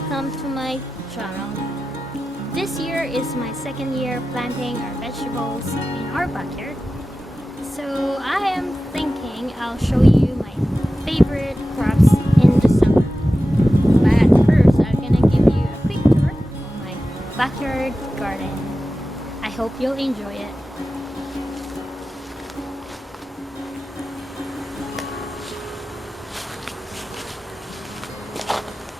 welcome to my channel. This year is my second year planting our vegetables in our backyard. So I am thinking I'll show you my favorite crops in the summer. But first, I'm gonna give you a quick tour of my backyard garden. I hope you'll enjoy it.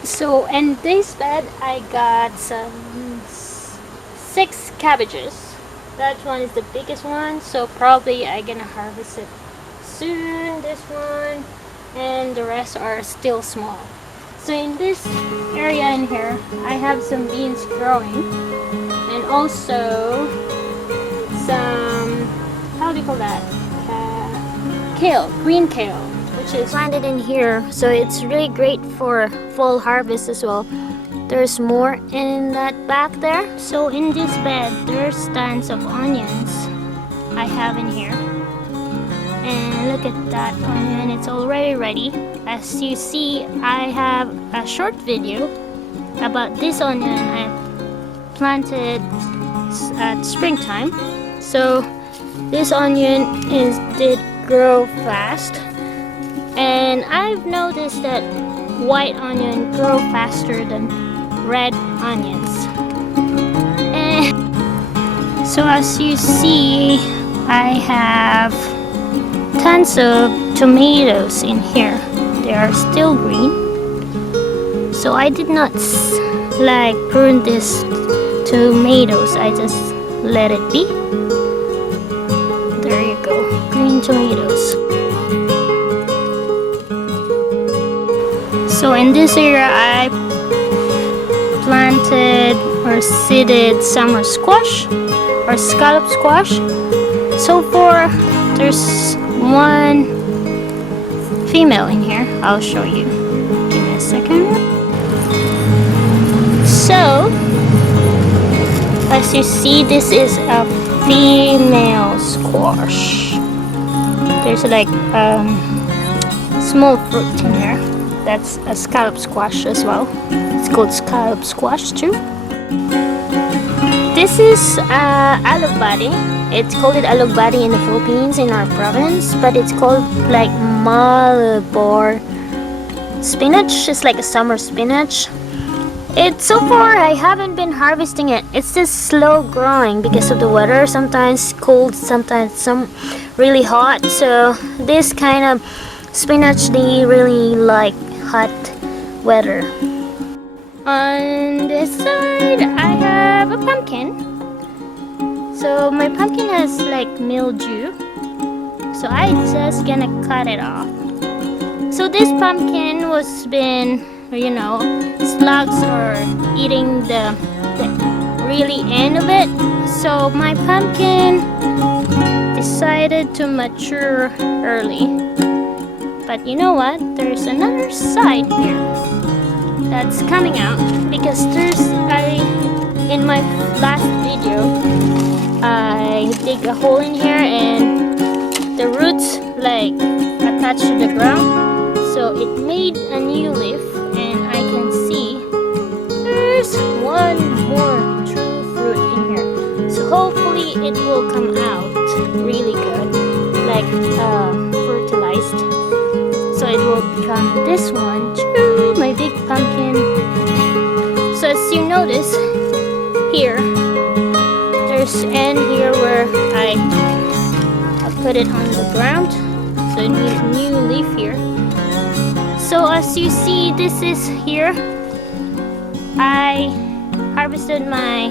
So in this bed I got some 6 cabbages. That one is the biggest one, so probably I'm gonna harvest it soon, this one, and the rest are still small. So in this area in here I have some beans growing, and also some, how do you call that, kale, green kale, which is planted in here, so it's really great for fall harvest as well. There's more in that back there. So in this bed there's tons of onions I have in here, and look at that onion, it's already ready. As you see, I have a short video about this onion I planted at springtime. So this onion did grow fast, and I've noticed that white onion grow faster than red onions. And so as you see, I have tons of tomatoes in here. They are still green. So I did not prune this tomatoes. I just let it be. There you go, green tomatoes. So in this area I planted or seeded summer squash or scallop squash. So far there's one female in here. I'll show you. Give me a second. So as you see, this is a female squash. There's small fruit in here. That's a scallop squash as well. It's called scallop squash too. This is alugbati. It's called alugbati in the Philippines, in our province, but it's called like Malabar spinach. It's like a summer spinach. It's so far I haven't been harvesting it. It's just slow growing because of the weather. Sometimes cold, sometimes some really hot. So this kind of spinach, they really like hot weather. On this side I have a pumpkin. So my pumpkin has like mildew, so I just gonna cut it off. So this pumpkin was been, slugs are eating the really end of it. So my pumpkin decided to mature early. But you know what? There's another side here that's coming out, because in my last video I dig a hole in here and the roots attached to the ground, so it made a new leaf, and I can see there's one more true fruit in here. So hopefully it will come out really good, fertilized. So it will become this one too, my big pumpkin. So as you notice here, there's end here where I put it on the ground, so it needs a new leaf here. So as you see, this is here, I harvested my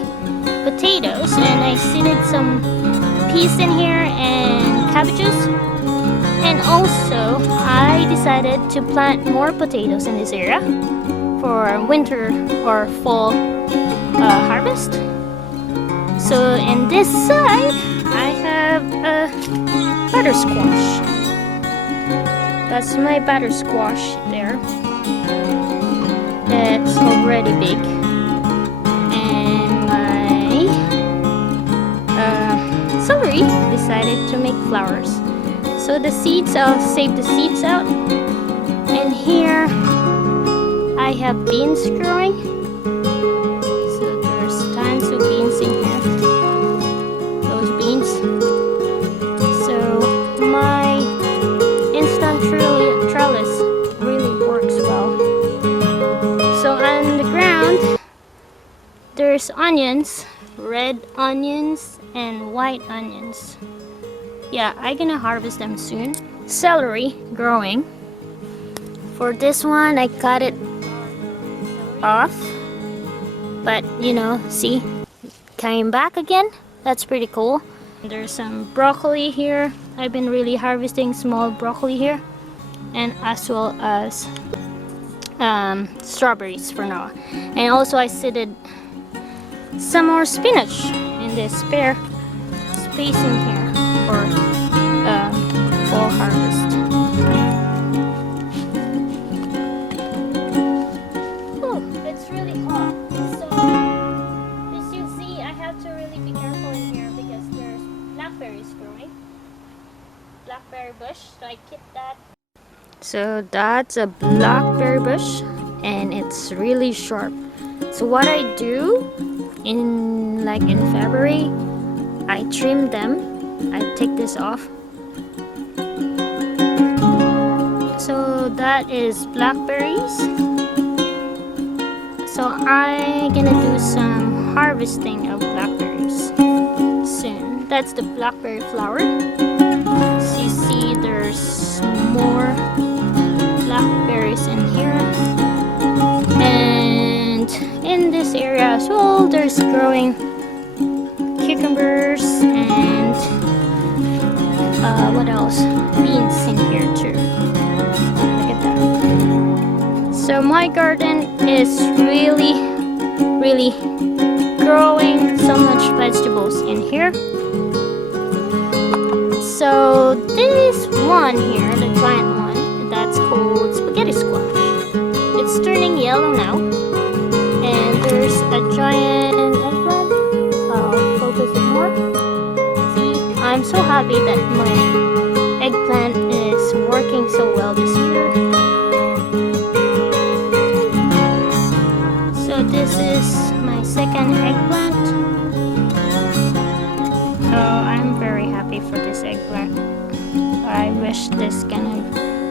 potatoes and I seeded some peas in here and cabbages. And also, I decided to plant more potatoes in this area for winter or fall harvest. So in this side, I have a buttersquash. That's my buttersquash there. That's already big. And my celery decided to make flowers. So the seeds, I'll save the seeds out. And here I have beans growing. there's onions, red onions and white onions. Yeah, I'm gonna harvest them soon. Celery growing. For this one, I cut it off, but you know, see, came back again. That's pretty cool. There's some broccoli here. I've been really harvesting small broccoli here, and as well as strawberries for now. And also I seeded some more spinach in this spare space in here for fall harvest. Oh, it's really hot. So as you see, I have to really be careful in here because there's blackberries growing. Blackberry bush, so I keep that. So that's a blackberry bush and it's really sharp. So what I do in February, I trim them. I take this off. So that is blackberries. So I'm gonna do some harvesting of blackberries soon. That's the blackberry flower. So you see there's more blackberries in here, and in this area as well there's growing cucumbers and what else, beans in here too. Look at that. So my garden is really growing so much vegetables in here. So this one here, the giant one, that's called spaghetti squash. It's turning yellow now, and there's a giant eggplant. I'll focus it more. See, I'm so happy that my eggplant is working so well this year. So this is my second eggplant. So I'm very happy for this eggplant. I wish this gonna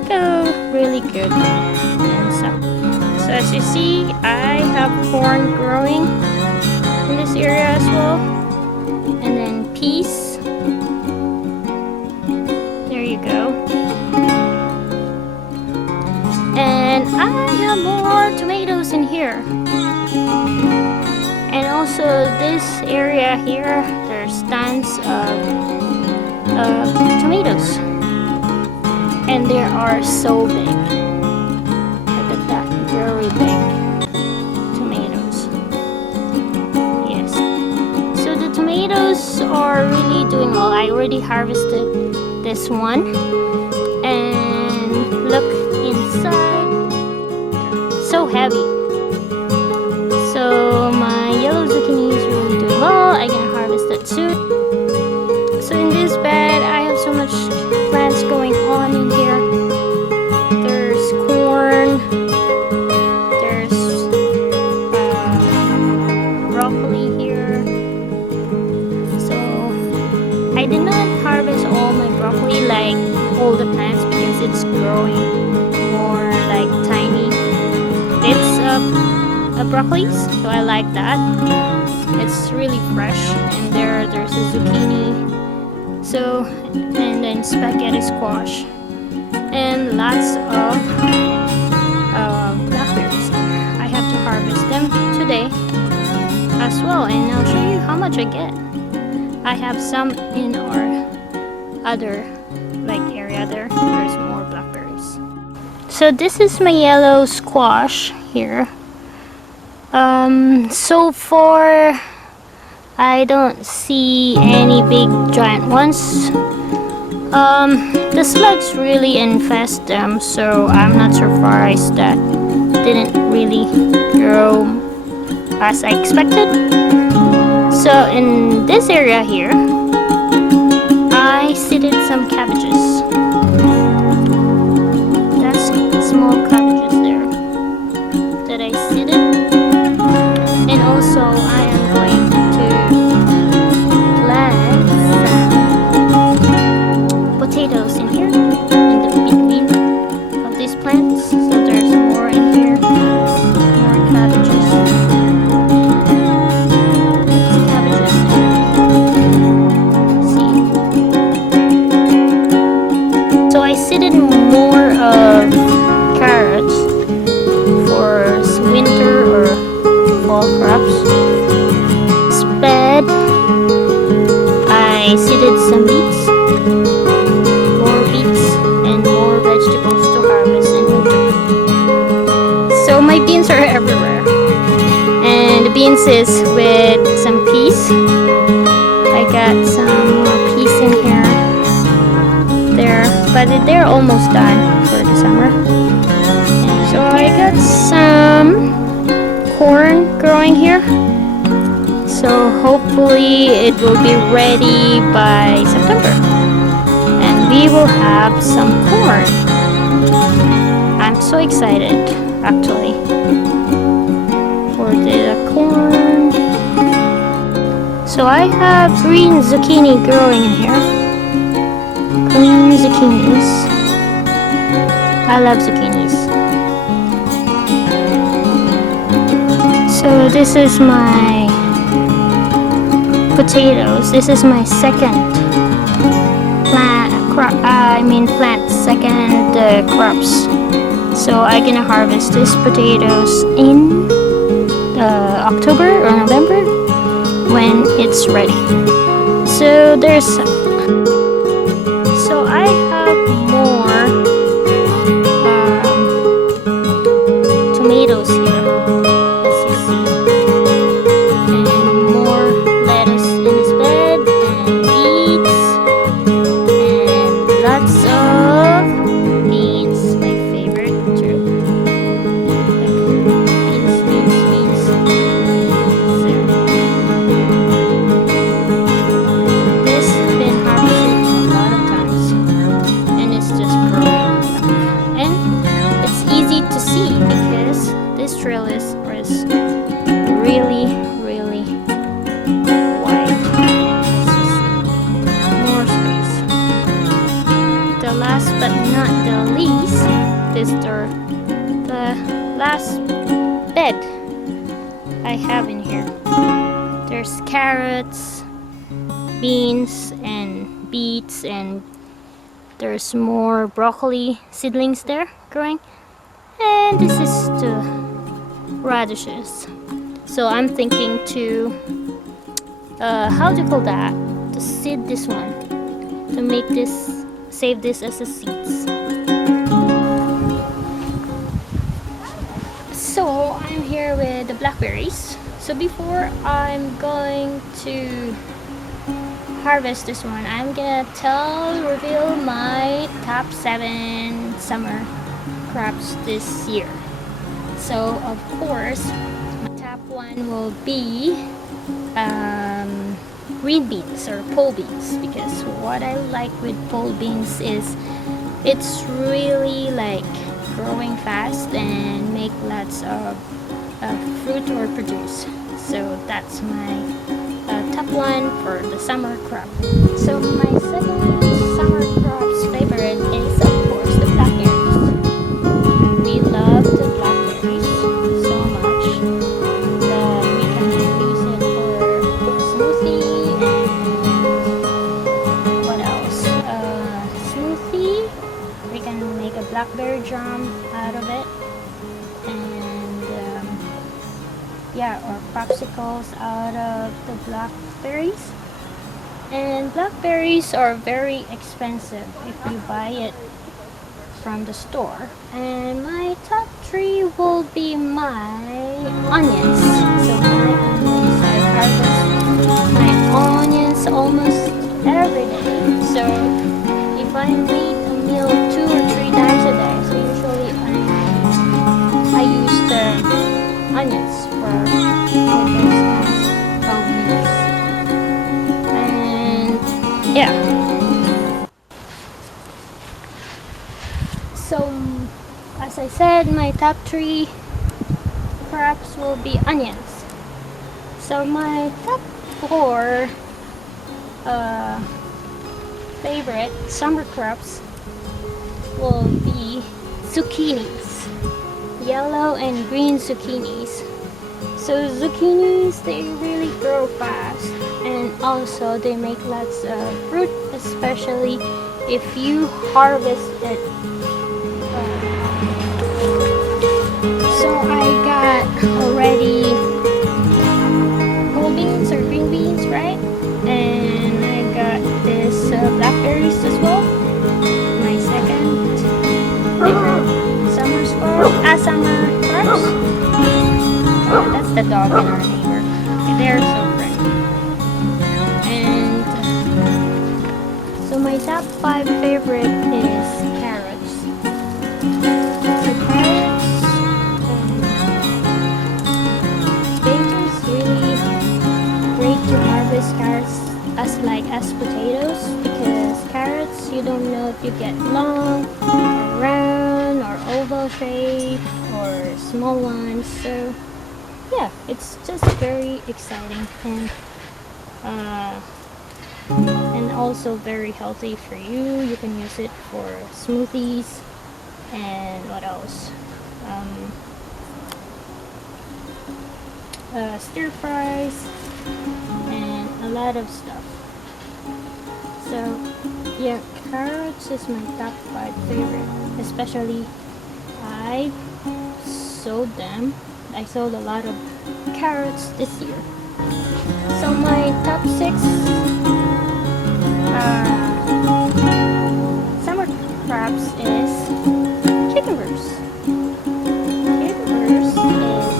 go really good. And so as you see, I have corn growing in this area as well, and then peas. There you go. And I have more tomatoes in here. And also this area here, there's tons of tomatoes, and they are so big. Look at that, very big tomatoes. Yes, so the tomatoes are really doing well. I already harvested this one, and look inside, so heavy. So my yellow zucchini is really doing well. I can harvest that soon. So in this bed, I have so much plants going on in here. There's corn, there's broccoli here. So I did not harvest all my broccoli, like all the plants, because it's growing more like tiny bits of broccolis. So I like that. It's really fresh. And there's a zucchini. So, and then spaghetti squash, and lots of blackberries. I have to harvest them today as well, and I'll show you how much I get. I have some in our other area there. There's more blackberries. So this is my yellow squash here. So far I don't see any big giant ones. The slugs really infest them, so I'm not surprised that didn't really grow as I expected. So in this area here, I seeded some cabbages. That's small cabbages there that I seeded. And also I am going to plant some potatoes in here, in the between of these plants. So there's more in here, more cabbages. seeded some beets, more beets, and more vegetables to harvest in winter. So my beans are everywhere. And the beans is with some peas. I got some more peas in here. There, but they're almost done for the summer. So I got some corn growing here. So hopefully it will be ready by September. And we will have some corn. I'm so excited actually for the corn. So I have green zucchini growing in here. Green zucchinis. I love zucchinis. So this is my potatoes. This is my second plant, second crops. So I'm gonna harvest these potatoes in October or November when it's ready. So I have more tomatoes here, as you see, and more lettuce in this bed, and beets, and lots of beans, my favorite too. Beans. So this has been harvested a lot of times, and it's just growing. And it's easy to see because this trail is really wide. More space. The last but not the least is the last bed I have in here. There's carrots, beans, and beets, and there's more broccoli seedlings there growing. And this is the radishes. So I'm thinking to how do you call that? To seed this one, to make this, save this as a seeds. So I'm here with the blackberries. So before I'm going to harvest this one, I'm gonna reveal my top 7 summer crops this year. So of course, my top one will be green beans or pole beans, because what I like with pole beans is it's really like growing fast and make lots of fruit or produce. So that's my top one for the summer crop. So my second summer crop's favorite is of course the blackberries. We love the blackberries so much that we can use it for smoothie and what else? Smoothie. We can make a blackberry jam out of it, and or popsicles out of the blackberries. And blackberries are very expensive if you buy it from the store. And my top 3 will be my onions. So my onions, I harvest my onions almost every day. So if I make a meal 2 or 3 times a day, so usually I use the onions for all those meals. And so as I said, my top 3 crops will be onions. So my top 4 favorite summer crops will be zucchinis, yellow and green zucchinis. So zucchinis, they really grow fast, and also they make lots of fruit, especially if you harvest it. So I got already whole beans or green beans, right? And I got the dog and our neighbor. They're so friendly. And so my top 5 favorite is carrots. So carrots, they taste really great to harvest carrots as potatoes, because carrots you don't know if you get long or round or oval shape or small ones. So yeah, it's just very exciting and also very healthy for you. You can use it for smoothies and what else? Stir fries and a lot of stuff. So yeah, carrots is my top 5 favorite. Especially I sowed them. I sowed a lot of carrots this year. So my top 6 summer crops is cucumbers. Cucumbers is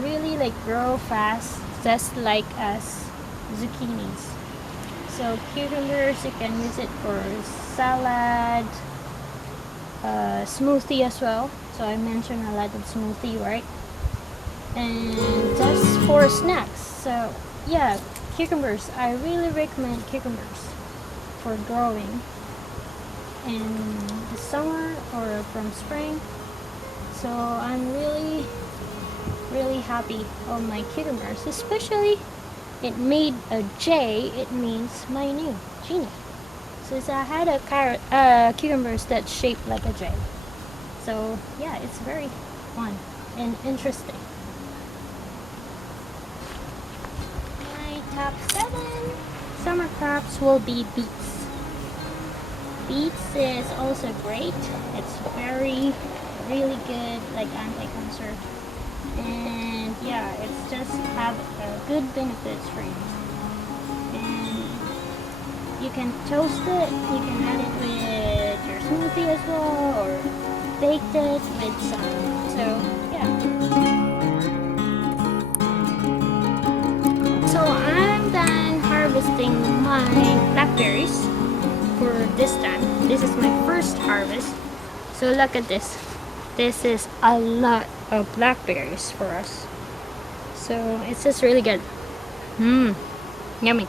really like grow fast, just like as zucchinis. So cucumbers, you can use it for salad, smoothie as well. So I mentioned a lot of smoothie, right? And just for snacks. So yeah, cucumbers. I really recommend cucumbers for growing in the summer or from spring. So I'm really happy on my cucumbers, especially it made a J. It means my name, Gina. So I had a cucumbers that shaped like a J. So yeah, it's very fun and interesting. My top 7 summer crops will be beets. Beets is also great. It's really good, like anti-cancer. And yeah, it's just have good benefits for you. And you can toast it, you can add it with your smoothie as well, or bake it with some. So yeah. So I'm done harvesting my blackberries for this time. This is my first harvest. So look at this. This is a lot of blackberries for us. So it's just really good. Yummy.